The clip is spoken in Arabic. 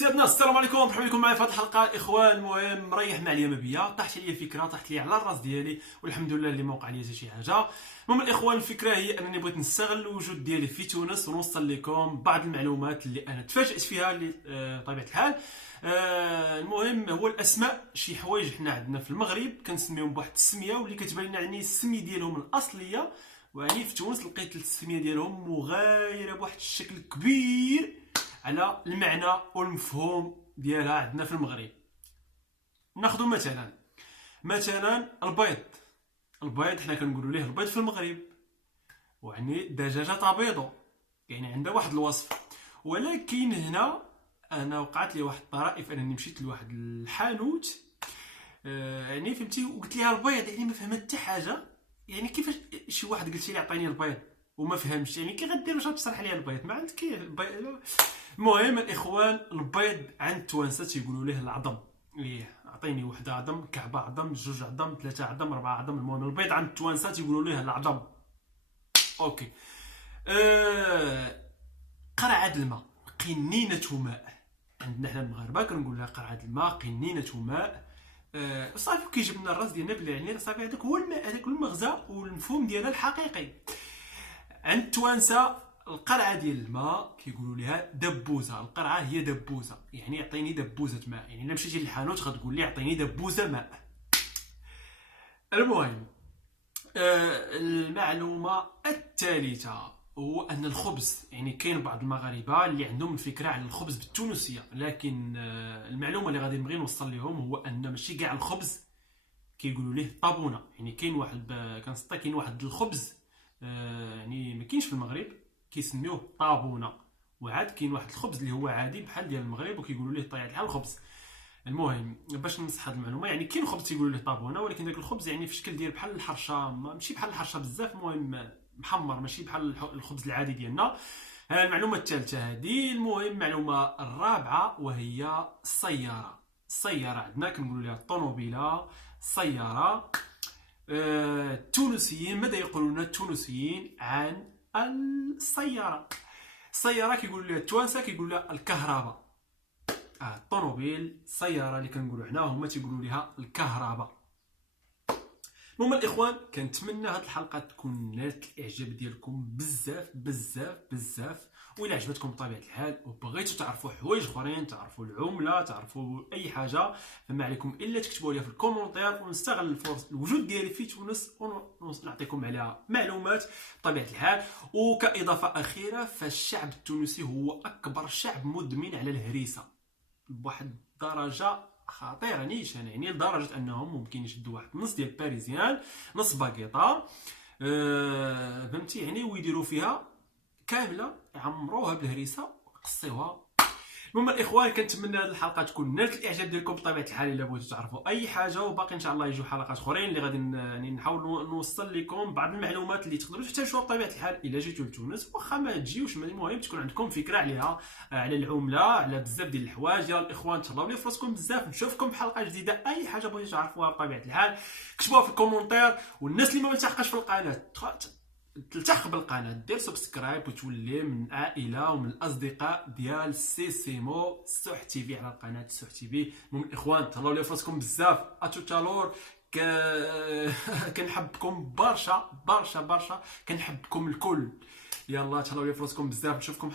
سيادنا السلام عليكم، مرحبا بكم معايا في هذه الحلقه الاخوان. المهم مريح مع اليوم بيا، طاحت لي فكره، طاحت لي على الراس ديالي والحمد لله اللي ما وقع لي حتى شي حاجه. المهم الاخوان، الفكره هي انني بغيت نستغل الوجود ديالي في تونس ونوصل لكم بعض المعلومات اللي انا تفاجات فيها بطبيعه الحال. المهم هو الاسماء، شي حوايج حنا عندنا في المغرب كنسميهم بواحد التسميه واللي كتبان لنا يعني السميه ديالهم الاصليه، ويعني في تونس لقيت التسميه ديالهم مغايره بواحد الشكل كبير على المعنى والمفهوم ديالها عندنا في المغرب. ناخذ مثلا البيض حنا كنقولوا ليه البيض في المغرب، ويعني دجاجه تبيض، يعني عندها واحد الوصف. ولكن هنا انا وقعت لي واحد الطرائف، انني مشيت لواحد الحانوت يعني فهمتي، وقلت لها البيض، يعني ما فهمت حتى حاجه. يعني كيفاش شي واحد قلت لي عطيني البيض وما فهمش، يعني كي غدير واش غتشرح لي البيض؟ ما عندك البيض. المهم الاخوان، البيض عند التوانسه تيقولوا ليه العظم، ليه عطيني وحده عظم، كعبه عظم، جوج عظم، ثلاثه عظم، اربعه عظم. المهم البيض عند التوانسه تيقولوا ليه العظم. اوكي. قرعه الماء، قنينه ماء، عندنا حنا المغاربه كنقول لها قرعه الماء، قنينه ماء. صافي كيجيب لنا الراس ديالنا بلي يعني صافي هذاك هو الماء، هذاك هو المغزى والمفهوم ديالها الحقيقي. عند التوانسه القرعه ديال الماء كيقولوا لها دبوزه، القرعه هي دبوزه، يعني عطيني دبوزه ماء. يعني الا مشيتي للحانوت غتقول لي عطيني دبوزه ماء. المهم المعلومه الثالثه هو ان الخبز، يعني كاين بعض المغاربه اللي عندهم الفكره على الخبز بالتونسيه، لكن المعلومه اللي غادي نبغي نوصل لهم هو ان ماشي كاع الخبز كيقولوا ليه طابونه. يعني كاين واحد كاين واحد الخبز يعني ما كاينش في المغرب كيسميوه طابونه، وعاد كاين واحد الخبز اللي هو عادي بحال ديال المغرب وكيقولوا ليه طبيعه الحال الخبز. المهم باش نصح هذه المعلومه، يعني كاين خبز تيقولوا ليه طابونه، ولكن داك الخبز يعني في شكل ديال بحال الحرشه، ماشي بحال الحرشه بزاف، المهم محمر، ماشي بحال الخبز العادي ديالنا. المعلومه الثالثه هذه. المهم المعلومه الرابعه وهي السياره عندنا كنقولوا لها الطوموبيله، السياره. التونسيين ماذا يقولون التونسيين عن السياره كيقولوا لها التوانسه كيقولوا لها الكهرباء. الطوموبيل، السياره اللي كنقولوا حنا هما تيقولوا لها الكهرباء. المهم الاخوان، كنتمنى هذه الحلقه تكون نالت الاعجاب ديالكم بزاف بزاف بزاف، وإلا عجبتكم بطبيعه الحال وبغيتوا تعرفوا حوايج اخرين، تعرفوا العمله، تعرفوا اي حاجه، فما عليكم الا تكتبوا لي في الكومونتير، ونستغل الفرصه الوجود ديالي في تونس ونعطيكم عليها معلومات بطبيعه الحال. وكاضافه اخيره، فالشعب التونسي هو اكبر شعب مدمن على الهريسه بواحد الدرجه خطيره نيشان، يعني لدرجه انهم ممكن يشدوا واحد نص ديال باريزيان، نص باكيطه، فهمتي يعني، ويديروا فيها كامله، يعمروها بالهريسه ويقصيوها. المهم الاخوان، كنتمنى هذه الحلقه تكون نالت الاعجاب ديالكم بطبيعه الحال. الا بغيتوا تعرفوا اي حاجه، وباقي ان شاء الله يجوا حلقات اخرين اللي غادي يعني نحاول نوصل لكم بعض المعلومات اللي تقدروا تحتاجوها بطبيعه الحال الا جيتوا لتونس، واخا ما تجيوش، المهم تكون عندكم فكره عليها، على العمله، على بزاف ديال الحوايج. يا الاخوان تهلاو لي فراسكم بزاف، نشوفكم في حلقه جديده. اي حاجه بغيتوا تعرفوها بطبيعه الحال كتبوها في الكومونتير، والناس اللي ما ملتحقاش في القناه تلتحق بالقناه، دير سبسكرايب وتولي من العائله ومن الاصدقاء ديال سيسيمو السوح تي في على القناه السوح تي في. المهم الاخوان تهلاو لي فراسكم بزاف، اتوتالور. كنحبكم برشا برشا برشا، كنحبكم الكل. يلا تهلاو لي فراسكم بزاف، نشوفكم